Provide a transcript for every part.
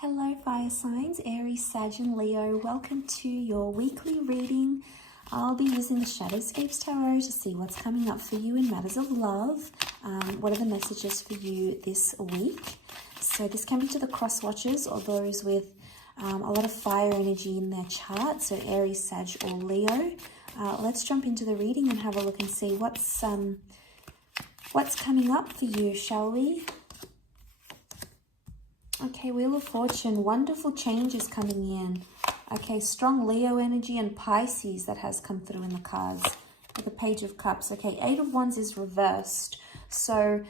Hello fire signs, Aries, Sag and Leo. Welcome to your weekly reading. I'll be using the Shadowscapes Tarot to see what's coming up for you in matters of love. What are the messages for you this week? So this can be to the cross watchers or those with a lot of fire energy in their chart. So Aries, Sag or Leo. Let's jump into the reading and have a look and see what's coming up for you, shall we? Okay, Wheel of Fortune, wonderful changes coming in. Okay, strong Leo energy and Pisces that has come through in the cards. With the Page of Cups. Okay, Eight of Wands is reversed. So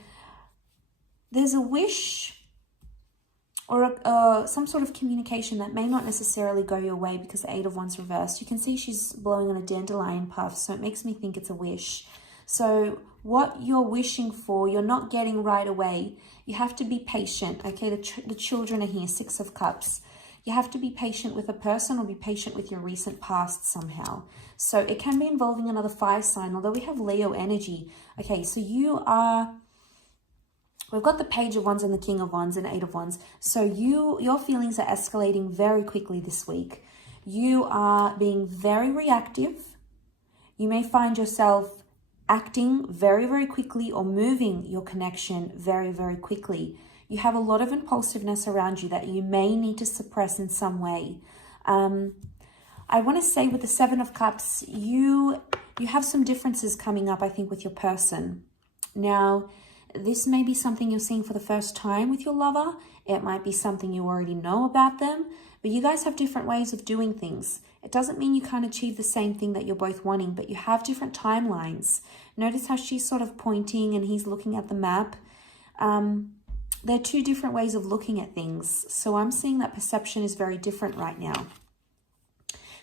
there's a wish or some sort of communication that may not necessarily go your way because the Eight of Wands reversed. You can see she's blowing on a dandelion puff, so it makes me think it's a wish. So what you're wishing for, you're not getting right away. You have to be patient, okay? The children are here, Six of Cups. You have to be patient with a person or be patient with your recent past somehow. So it can be involving another fire sign, although we have Leo energy. Okay, so we've got the Page of Wands and the King of Wands and Eight of Wands. So your feelings are escalating very quickly this week. You are being very reactive. You may find yourself acting very, very quickly or moving your connection very, very quickly. You have a lot of impulsiveness around you that you may need to suppress in some way. I want to say with the Seven of Cups, you have some differences coming up, I think, with your person. Now, this may be something you're seeing for the first time with your lover. It might be something you already know about them, but you guys have different ways of doing things. It doesn't mean you can't achieve the same thing that you're both wanting, but you have different timelines. Notice how she's sort of pointing and he's looking at the map. They're two different ways of looking at things. So I'm seeing that perception is very different right now.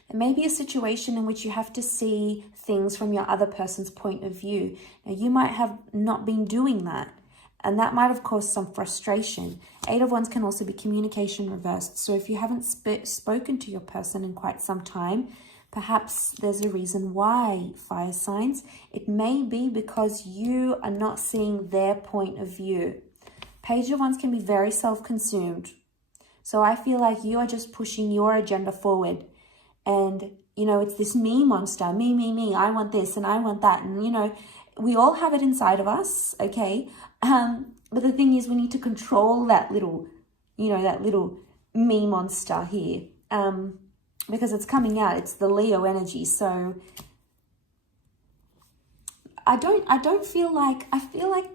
There may be a situation in which you have to see things from your other person's point of view. Now, you might have not been doing that, and that might have caused some frustration. Eight of Wands can also be communication reversed. So if you haven't spoken to your person in quite some time, perhaps there's a reason why, fire signs. It may be because you are not seeing their point of view. Page of Wands can be very self-consumed. So I feel like you are just pushing your agenda forward. And, you know, it's this me monster, me, I want this and I want that. And, you know, we all have it inside of us, okay? But the thing is, we need to control that little, you know, that little me monster here. Because it's coming out, it's the Leo energy. So I feel like,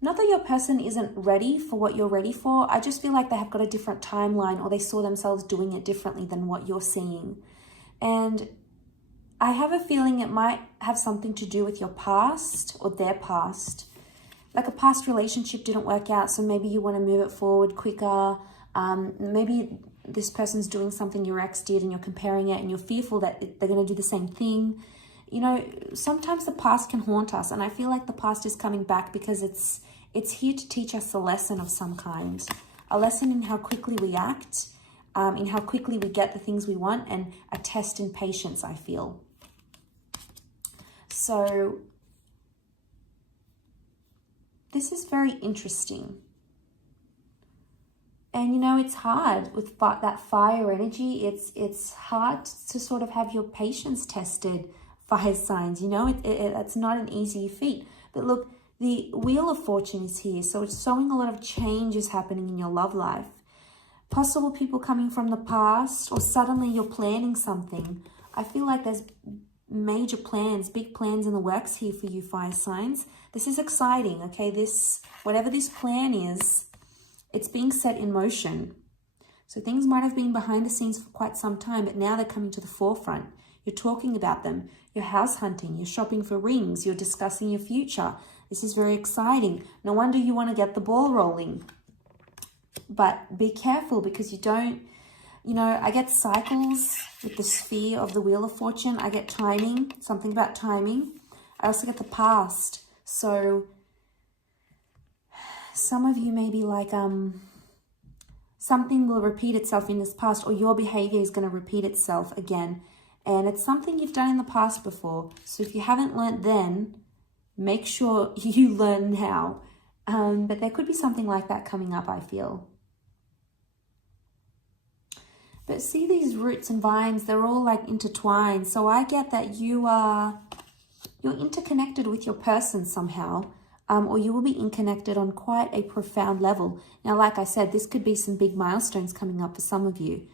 not that your person isn't ready for what you're ready for. I just feel like they have got a different timeline or they saw themselves doing it differently than what you're seeing. And I have a feeling it might have something to do with your past or their past. Like a past relationship didn't work out, so maybe you want to move it forward quicker. Maybe this person's doing something your ex did and you're comparing it and you're fearful that they're going to do the same thing. You know, sometimes the past can haunt us, and I feel like the past is coming back because it's here to teach us a lesson of some kind. A lesson in how quickly we act, in how quickly we get the things we want, and a test in patience, I feel. So this is very interesting. And, you know, it's hard with that fire energy. It's hard to sort of have your patience tested, fire signs. You know, it's not an easy feat. But look, the Wheel of Fortune is here. So it's showing a lot of changes happening in your love life. Possible people coming from the past, or suddenly you're planning something. I feel like there's major plans, big plans in the works here for you, fire signs. This is exciting, okay? Whatever this plan is, it's being set in motion. So things might have been behind the scenes for quite some time, but now they're coming to the forefront. You're talking about them. You're house hunting. You're shopping for rings. You're discussing your future. This is very exciting. No wonder you want to get the ball rolling. But be careful because you don't, you know, I get cycles with the sphere of the Wheel of Fortune. I get timing, something about timing. I also get the past. So some of you may be like, something will repeat itself in this past, or your behavior is going to repeat itself again. And it's something you've done in the past before. So if you haven't learned then, make sure you learn now. But there could be something like that coming up, I feel. But see these roots and vines, they're all like intertwined. So I get that you're interconnected with your person somehow, or you will be connected on quite a profound level. Now, like I said, this could be some big milestones coming up for some of you.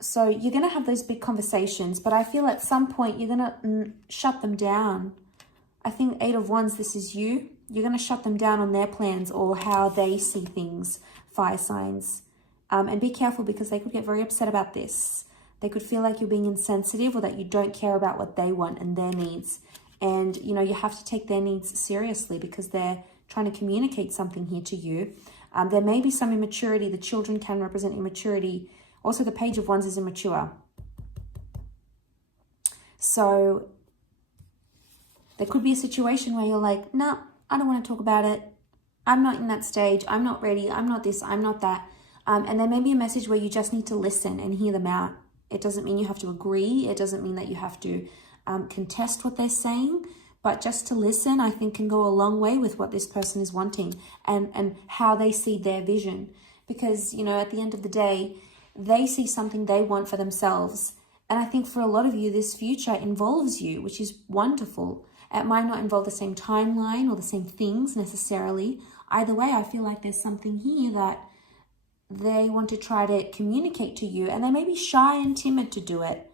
So you're going to have those big conversations, but I feel at some point you're going to shut them down. I think 8 of Wands, this is you. You're going to shut them down on their plans or how they see things, fire signs. And be careful because they could get very upset about this. They could feel like you're being insensitive or that you don't care about what they want and their needs. And, you know, you have to take their needs seriously because they're trying to communicate something here to you. There may be some immaturity. The children can represent immaturity. Also, the Page of Wands is immature. So there could be a situation where you're like, nah, I don't want to talk about it. I'm not in that stage. I'm not ready. I'm not this. I'm not that. And there may be a message where you just need to listen and hear them out. It doesn't mean you have to agree. It doesn't mean that you have to contest what they're saying. But just to listen, I think, can go a long way with what this person is wanting and how they see their vision. Because, you know, at the end of the day, they see something they want for themselves. And I think for a lot of you, this future involves you, which is wonderful. It might not involve the same timeline or the same things necessarily. Either way, I feel like there's something here that they want to try to communicate to you, and they may be shy and timid to do it.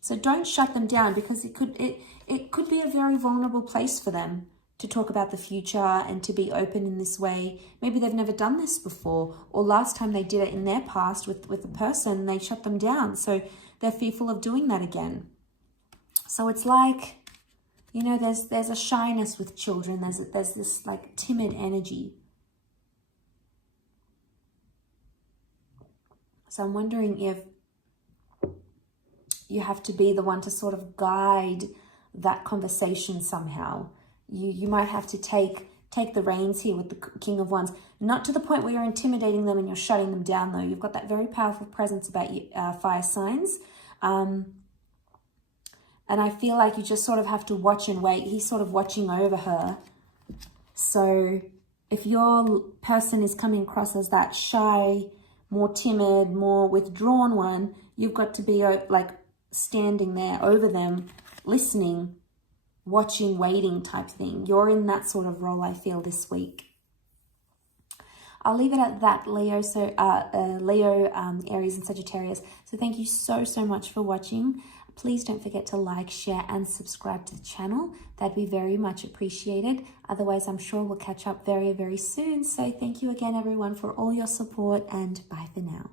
So don't shut them down, because it could be a very vulnerable place for them to talk about the future and to be open in this way. Maybe they've never done this before, or last time they did it in their past with a person, they shut them down. So they're fearful of doing that again. So it's like, you know, there's a shyness with children. There's this like timid energy. So I'm wondering if you have to be the one to sort of guide that conversation somehow. You might have to take the reins here with the King of Wands. Not to the point where you're intimidating them and you're shutting them down, though. You've got that very powerful presence about you, fire signs. And I feel like you just sort of have to watch and wait. He's sort of watching over her. So if your person is coming across as that shy, more timid, more withdrawn one, you've got to be like standing there over them, listening, watching, waiting type thing. You're in that sort of role, I feel, this week. I'll leave it at that, Leo. So Leo, Aries and Sagittarius. So thank you so much for watching. Please don't forget to like, share and subscribe to the channel. That'd be very much appreciated. Otherwise, I'm sure we'll catch up very soon. So thank you again, everyone, for all your support, and bye for now.